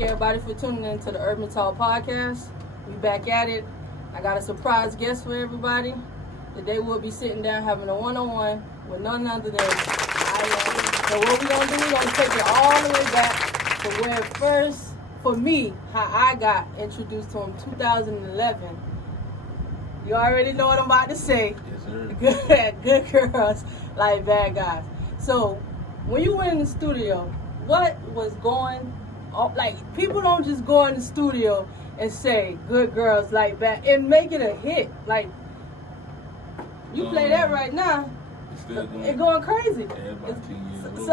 Thank everybody for tuning in to the Urban Talk podcast. We back at it. I got a surprise guest for everybody. Today we'll be sitting down having a one-on-one with none other than Iam. So what we're going to do, we're going to take it all the way back to where first, for me, how I got introduced to him, 2011. You already know what I'm about to say. Yes, sir. Good girls like bad guys. So when you went in the studio, what was going on? Like, people don't just go in the studio and say good girls like bad and make it a hit. Like, you play that right now, it's going crazy. Yeah, about 10 years old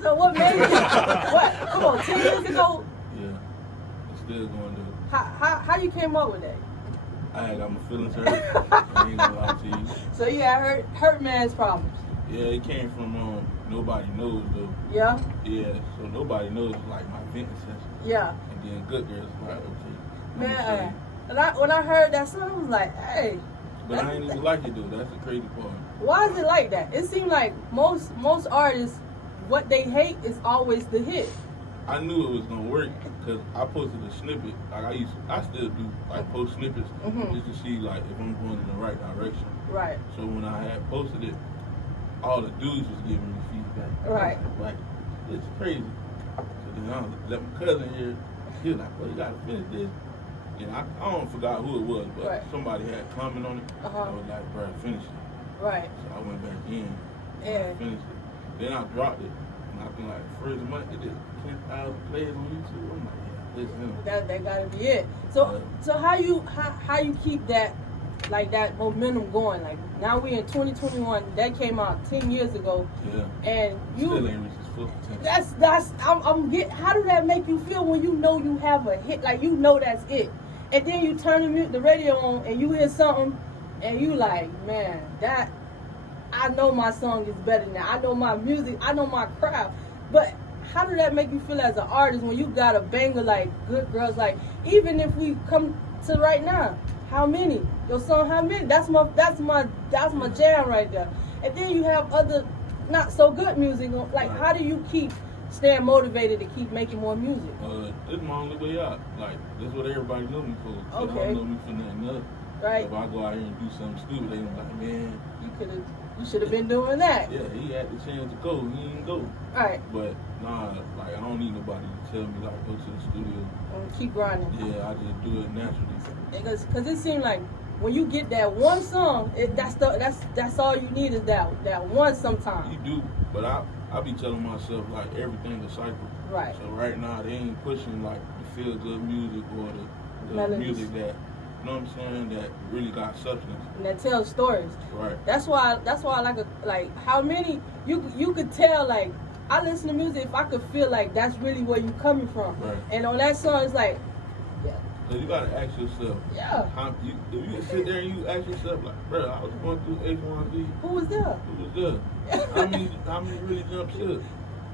So what made you, what, come on, 10 years ago? Yeah, it's still going to. How you came up with that? I had got my feelings hurt. I ain't gonna lie to you. So you had hurt man's problems. Yeah, it came from nobody knows though. Yeah? Yeah, so nobody knows like my venting session. Yeah. And then good girls like, okay. Man, when I heard that song, I was like, hey. But I ain't even like it though. That's the crazy part. Why is it like that? It seemed like most artists, what they hate is always the hit. I knew it was gonna work because I posted a snippet. Like I still do like post snippets just to see like if I'm going in the right direction. Right. So when I had posted it, all the dudes was giving me feedback. Right. Like, it's crazy. So then I let my cousin hear. He was like, well, you gotta finish this. And I don't forgot who it was, but somebody had comment on it. I was like, bro, finish it. Right. So I went back in. Yeah. I finished it. Then I dropped it. And I think like first month it did 10,000 plays on YouTube. I'm like, yeah, this him. That gotta be it. So how you keep that momentum going? Like now we in 2021. That came out 10 years ago. Yeah. And you still ain't reached his full potential. I'm getting. How do that make you feel when you know you have a hit? Like you know that's it, and then you turn the radio on and you hear something, and you like, man, that I know my song is better now. I know my music. I know my craft. But how do that make you feel as an artist when you got a banger like Good Girls? Like even if we come to right now, how many? Your song, how many? That's my jam right there. And then you have other not so good music. Like how do you keep staying motivated to keep making more music? It's my only way out. Like that's what everybody know me for. Okay. They don't know me for nothing else. Right. If I go out here and do something stupid, they gonna be like, man, you should have been doing that. Yeah, he had the chance to go. He didn't go. Right. But nah, like I don't need nobody to tell me like go to the studio. Keep grinding. Yeah, I just do it naturally. Because it seems like when you get that one song, that's all you need is that one sometime. You do, but I be telling myself like everything a cycle. Right. So right now they ain't pushing like the feel good music or the music that, you know what I'm saying, that really got substance. And that tells stories. Right. That's why I like how many you could tell like I listen to music if I could feel like that's really where you coming from. Right. And on that song it's like, yeah. So you gotta ask yourself. Yeah. If you sit there and you ask yourself like, bro, I was going through H1B. Who was there? Who was there? how many really jumped ship?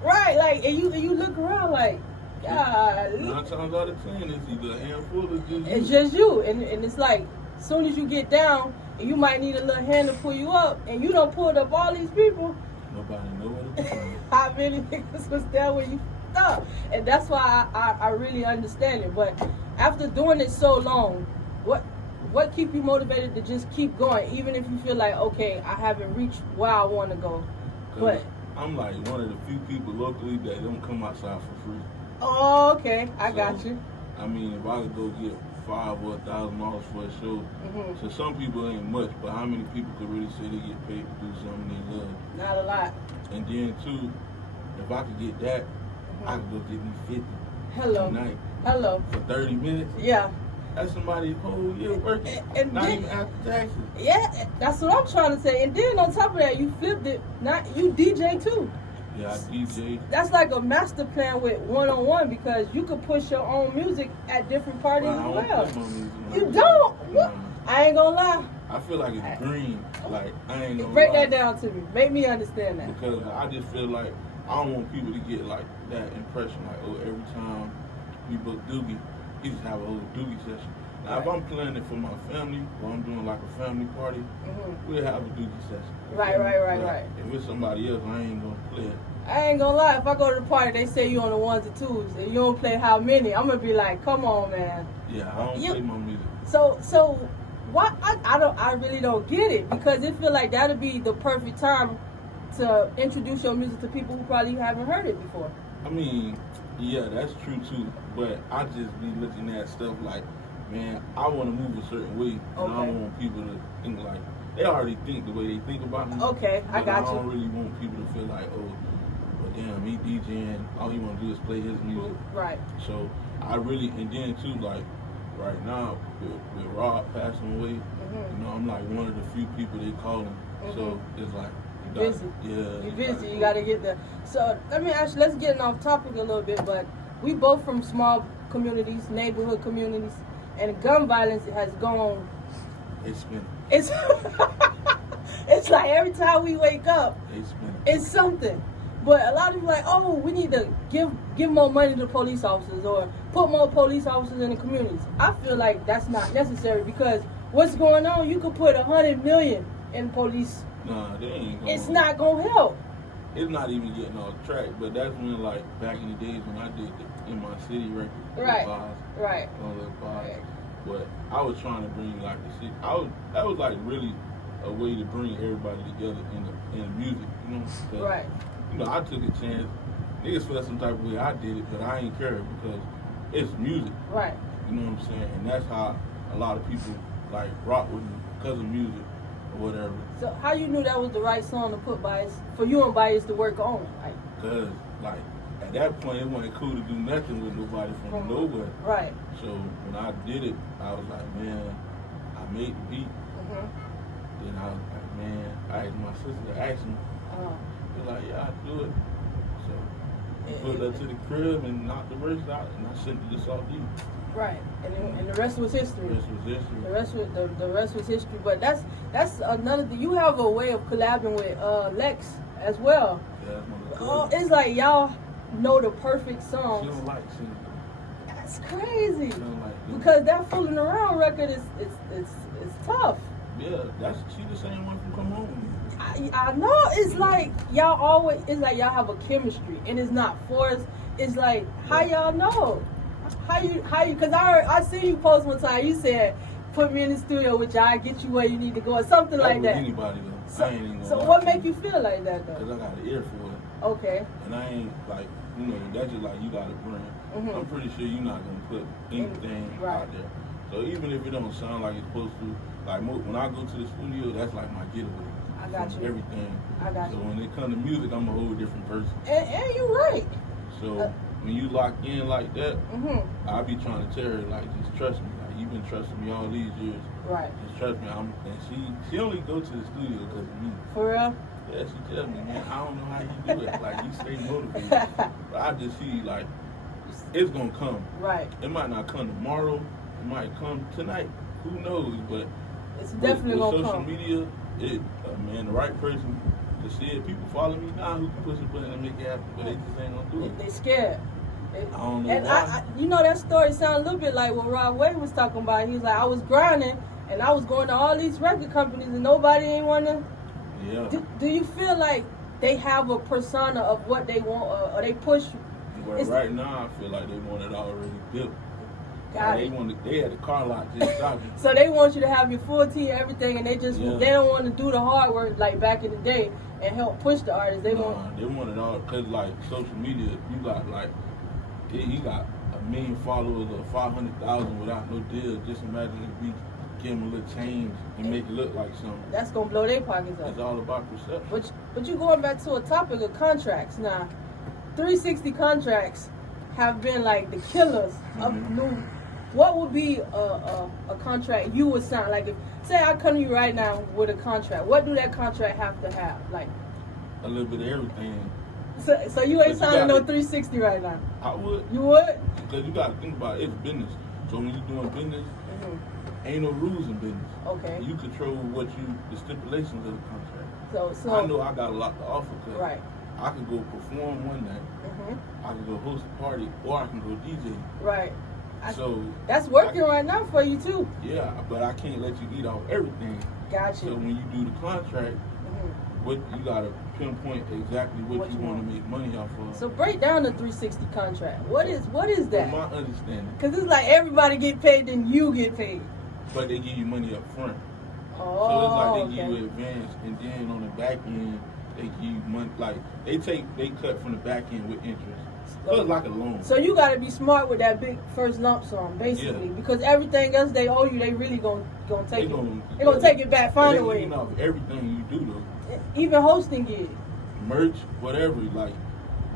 Right, like and you look around like, God. 9 times out of 10, it's either a handful or just you. It's just you, and it's like, as soon as you get down, and you might need a little hand to pull you up, and you done pulled up all these people. Nobody know what it is. How many niggas was there when you stopped? And that's why I really understand it. But after doing it so long, what keep you motivated to just keep going, even if you feel like, okay, I haven't reached where I want to go? But I'm like one of the few people locally that don't come outside for free. Oh, okay. I got you. I mean, if I could go get $500 or $1,000 for a show, so some people ain't much, but how many people could really say they get paid to do something they love? Not a lot. And then too, if I could get that, I could go get me 50 tonight. Hello. For 30 minutes. Yeah. That's somebody's whole year working. And not even after taxes. Yeah, that's what I'm trying to say. And then on top of that, you flipped it. You DJ too. Yeah, I DJ. That's like a master plan with one-on-one because you could push your own music at different parties as well. You don't? Nah. I ain't gonna lie. I feel like it's green. Like, I ain't gonna break lie. that down to me. Make me understand that. Because I just feel like I don't want people to get like that impression. Like, oh, every time we book Doogie, he just have a whole Doogie session. Now, if I'm playing it for my family, or I'm doing like a family party, we'll have a Doogie session. Right. If it's somebody else, I ain't gonna play it. I ain't gonna lie, if I go to the party, they say you on the ones and twos, and you don't play how many, I'm gonna be like, come on, man. Yeah, I don't play my music. So, why? I really don't get it, because it feel like that'd be the perfect time to introduce your music to people who probably haven't heard it before. I mean, yeah, that's true too, but I just be looking at stuff like, man, I want to move a certain way, and I don't want people to think like, they already think the way they think about me. Okay, I got you. I don't really want people to feel like, oh, well, damn, he DJing, all he want to do is play his music. Right. So I really, and then too, like, right now, with Rob passing away, you know, I'm like one of the few people they calling. So it's like, busy. Yeah. You're busy. You got to get there. So let me ask you, let's get off topic a little bit, but we both from small communities, neighborhood communities, and gun violence has gone. It's it's like every time we wake up, it's something. But a lot of people are like, oh, we need to give more money to police officers or put more police officers in the communities. I feel like that's not necessary, because what's going on, you could put $100 million in police. Nah, they ain't gonna. It's not gonna help. It's not even getting off track, but that's when, like, back in the days when I did the In My City record, Right. But I was trying to bring, like, the city. That was like really a way to bring everybody together in the music, you know? Right. You know, I took a chance. Niggas felt some type of way I did it, but I ain't care because it's music. Right. You know what I'm saying? And that's how a lot of people, like, rock with me because of music or whatever. So how you knew that was the right song to put for you and Bias to work on? Because, like, at that point, it wasn't cool to do nothing with nobody from nowhere. Right. So when I did it, I was like, man, I made the beat. Then I was like, man, I asked my sister to ask me. She's like, yeah, I'll do it. So we put her to the crib and knocked the verse out, and I sent it to Salt D. Right, and the rest was history. The rest was history. But that's another thing. You have a way of collabing with Lex as well. Yeah, it's like y'all know the perfect songs. She don't like singing. That's crazy. She don't like because that fooling around record is tough. Yeah, she the same one from Come Home. I know. It's like y'all have a chemistry, and it's not forced. It's like, how y'all know? How you? Because I see you post one time. You said, "Put me in the studio with y'all, get you where you need to go," or something like that. Anybody though. So what make you feel like that though? Because I got an ear for it. Okay. And I ain't like, you know, that's just like you got a brand. I'm pretty sure you're not gonna put anything out there. So even if it don't sound like it's supposed to, like when I go to the studio, that's like my getaway. I got you. Everything. I got you. So when it comes to music, I'm a whole different person. And you're right. So when you lock in like that, I be trying to tell her, like, just trust me. Like, you've been trusting me all these years. Right. Just trust me. And she only go to the studio because of me. For real? Yeah, she tells me, man, I don't know how you do it. Like, you stay motivated. But I just see, like, it's going to come. Right. It might not come tomorrow. It might come tonight. Who knows? But it's definitely going to come. Social media, man, the right person to see it. People follow me now who can push a button and make it happen, but they just ain't going to do it. They scared. I don't know why. You know, that story sounds a little bit like what Rob Wade was talking about. He was like, I was grinding, and I was going to all these record companies, and nobody ain't want to. Yeah. Do you feel like they have a persona of what they want, or they push? Well, right now, I feel like they want it already built. They had the car lot just stopping. So they want you to have your full team, everything, and they don't want to do the hard work like back in the day and help push the artists. They want it all because, like, social media, you got like he got 1 million followers or 500,000 without no deal. Just imagine if we give him a little change and make it look like something. That's gonna blow their pockets up. It's all about perception. But you going back to a topic of contracts now. 360 contracts have been like the killers of new. What would be a contract you would sign? Like, if say I come to you right now with a contract, what do that contract have to have? Like a little bit of everything. So you ain't signing no 360 right now? I would. You would? Because you got to think about it, it's business. So when you're doing business, ain't no rules in business. Okay. You control the stipulations of the contract. So I know I got a lot to offer. Right. I can go perform one night. I can go host a party, or I can go DJ. Right. So that's working right now for you too. Yeah, but I can't let you eat off everything. Gotcha. So when you do the contract, what you gotta pinpoint exactly what you want to make money off of. So break down the 360 contract. What is that? From my understanding. Because it's like everybody get paid, then you get paid. But they give you money up front. Oh, so it's like they give you advance, and then on the back end they give you money. Like they cut from the back end with interest. So it's like a loan. So you got to be smart with that big first lump sum, basically, because everything else they owe you, they really gonna take it. They gonna take it back, find a way. They off everything you do though. Even hosting gigs. Merch, whatever. Like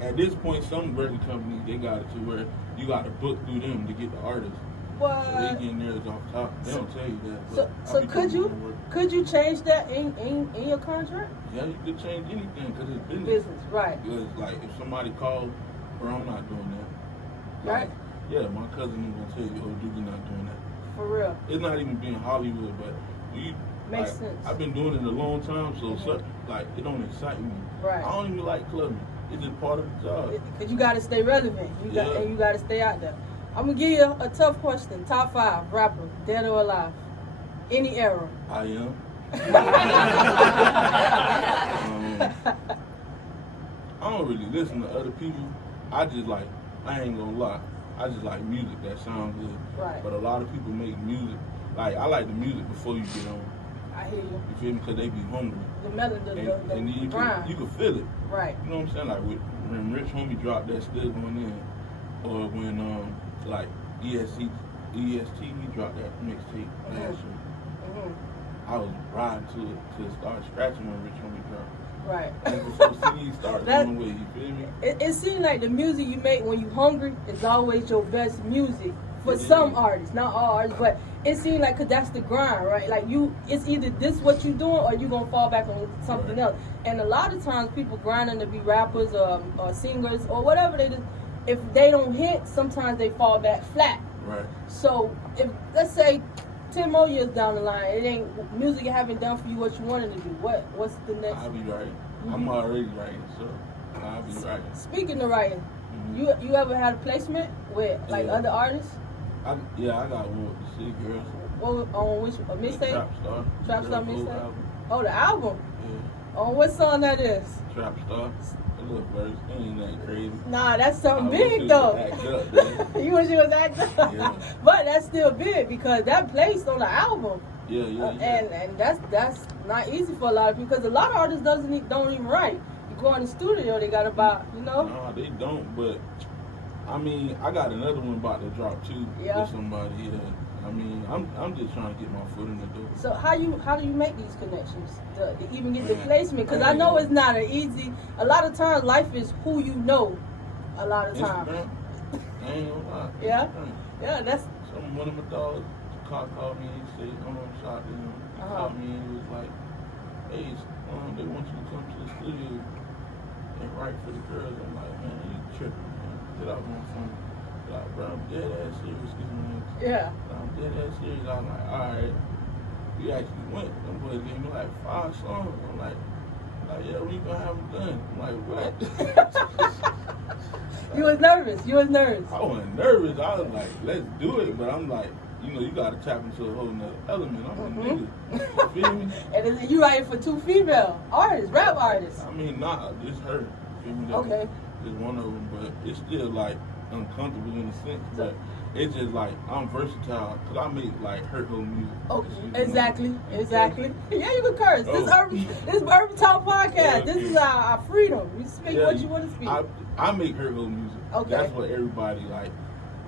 at this point, some record companies they got it to where you got to book through them to get the artists. What? So they getting theirs off top. They don't tell you that. So could you change that in your contract? Yeah, you could change anything because it's business. Business, right? Because like if somebody calls. Bro, I'm not doing that. Right? Yeah, my cousin is gonna tell you, oh, Doogie not doing that. For real. It's not even being Hollywood, but makes sense. I've been doing it a long time, so like it don't excite me. Right. I don't even like clubbing. It's just part of the job. Because you got to stay relevant. And you got to stay out there. I'm gonna give you a tough question. Top 5 rapper, dead or alive, any era. I am. I don't really listen to other people. I ain't gonna lie, I just like music that sounds good. Right. But a lot of people make music, like I like the music before you get on. I hear you. You feel me? Because they be hungry. The melody, and you can feel it. Right. You know what I'm saying? Like when Rich Homie dropped that Still Going In, or when like EST he dropped that mixtape last year. I was riding to start scratching when Rich Homie dropped. Right. And before CDs start going away, you feel me? It seems like the music you make when you hungry is always your best music for some artists, not all artists, but it seems like, cause that's the grind, right? Like it's either this what you doing or you gonna fall back on something else. And a lot of times people grinding to be rappers or singers or whatever they do, if they don't hit, sometimes they fall back flat. Right. So if let's say 10 more years down the line, it ain't music haven't done for you what you wanted to do. What's the next? I'll be writing. I'm already writing, so I'll be writing. Speaking of writing, you ever had a placement with like other artists? I got one with the City Girls. What on which a mixtape? Trap Star mixtape. Oh, the album. Yeah. On what song that is? Trap Star. A little verse. Ain't that crazy. Nah, that's something big though. You wish you was act up. Yeah. But that's still big because that placed on the album. Yeah. And that's not easy for a lot of people because a lot of artists don't even write. You go in the studio, they gotta buy, No, they don't. But I mean, I got another one about to drop too. Yeah. With somebody. Yeah. I mean, I'm just trying to get my foot in the door. So how do you make these connections to even get the placement? Because I know it's not an easy. A lot of times, life is who you know. A lot of times. I ain't gonna lie. Yeah. Yeah, that's. One of my dogs, the car called me and said, I'm on shop. He called me and he was like, hey, they want you to come to the studio and write for the girls. I'm like, man, you tripping, man. Get out my phone. Like, bro, I'm dead ass serious. Yeah. I'm dead ass serious. I'm like, alright. We actually went. Them boys gave me like 5 songs. I'm like, yeah, we gonna have them done. I'm like, what? You was nervous. I wasn't nervous. I was like, let's do it. But I'm like, you gotta tap into a whole nother element. I'm a nigga. You feel me? And then you writing for 2 female artists, rap artists. I mean, nah, just her. Feel me? Okay. Just one of them, but it's still like uncomfortable in a sense. But it's just like I'm versatile because I make like hurt whole music. Oh, exactly. Yeah, you can curse. This Urban Talk podcast. This is our freedom. You speak what you want to speak. I make hurt whole music. Okay. That's what everybody like.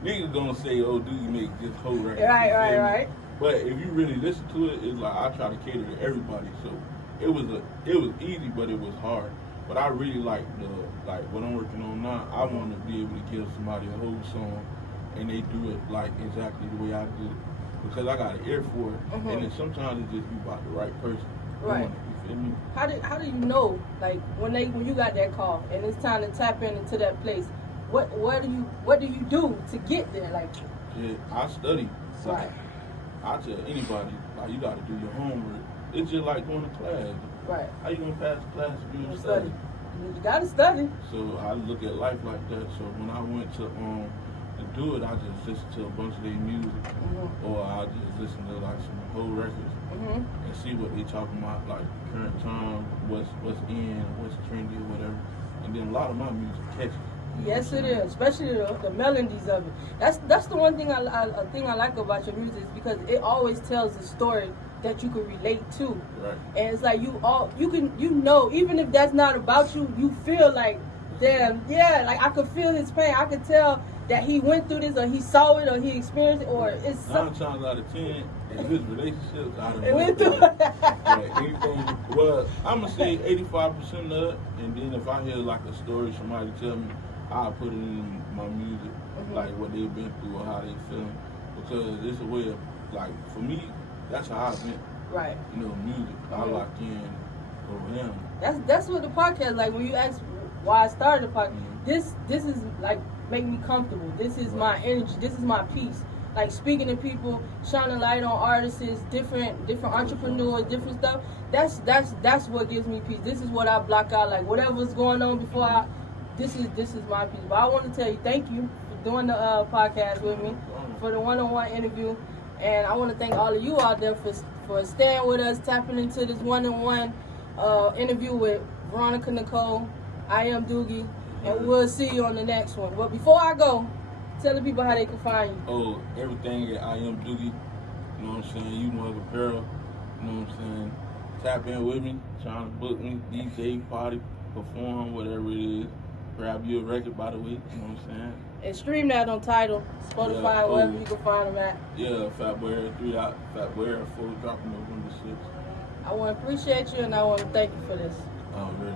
Niggas gonna say, oh, do you make this whole record? Right. But if you really listen to it, it's like I try to cater to everybody. So it was easy, but it was hard. But I really like what I'm working on now. I want to be able to give somebody a whole song, and they do it like exactly the way I do it, because I got an ear for it. And then sometimes it just be about the right person. Right. You feel me? How do you know, like when you got that call and it's time to tap into that place? What do you do to get there? Like, yeah, I study. Right. I tell anybody, like, you got to do your homework. It's just like going to class. Right. How you gonna pass the class if you don't study? You gotta study. So I look at life like that. So when I went to to do it, I just listen to a bunch of their music, or I just listen to like some whole records and see what they talking about, like current time, what's in, what's trendy, or whatever. And then a lot of my music catches. Yes, it is, especially the melodies of it. That's the one thing I like about your music is because it always tells a story that you can relate to. Right. And it's like you know, even if that's not about you, you feel like, damn, yeah, like I could feel his pain. I could tell that he went through this, or he saw it, or he experienced it, or it's 9 times out of 10 in his relationships, I done went through it. Anything. Well, I'm gonna say 85% of it, and then if I hear like a story somebody tell me, I'll put it in my music, like what they've been through or how they feeling, because it's a way of, like, for me, that's how I been. Right. You know, music. I lock in over him. That's what the podcast, like when you ask why I started the podcast, this is like make me comfortable. This is my energy. This is my peace. Like speaking to people, shining light on artists, different entrepreneurs, different stuff. That's what gives me peace. This is what I block out. Like whatever's going on before this is my piece. But I want to tell you, thank you for doing the podcast with me, for the one-on-one interview, and I want to thank all of you out there for staying with us, tapping into this one-on-one interview with Veronica Nicole. I am Doogie, and we'll see you on the next one. But before I go, tell the people how they can find you. Oh, everything at I Am Doogie. You know what I'm saying? You Umug apparel. You know what I'm saying? Tap in with me, trying to book me, DJ, party, perform, whatever it is. Grab you a record, by the way. You know what I'm saying? And stream that on Tidal, Spotify, wherever you can find them at. Yeah, Fatware 3 out, Fatware 4 dropping November 6th. I want to appreciate you and I want to thank you for this. Oh, really?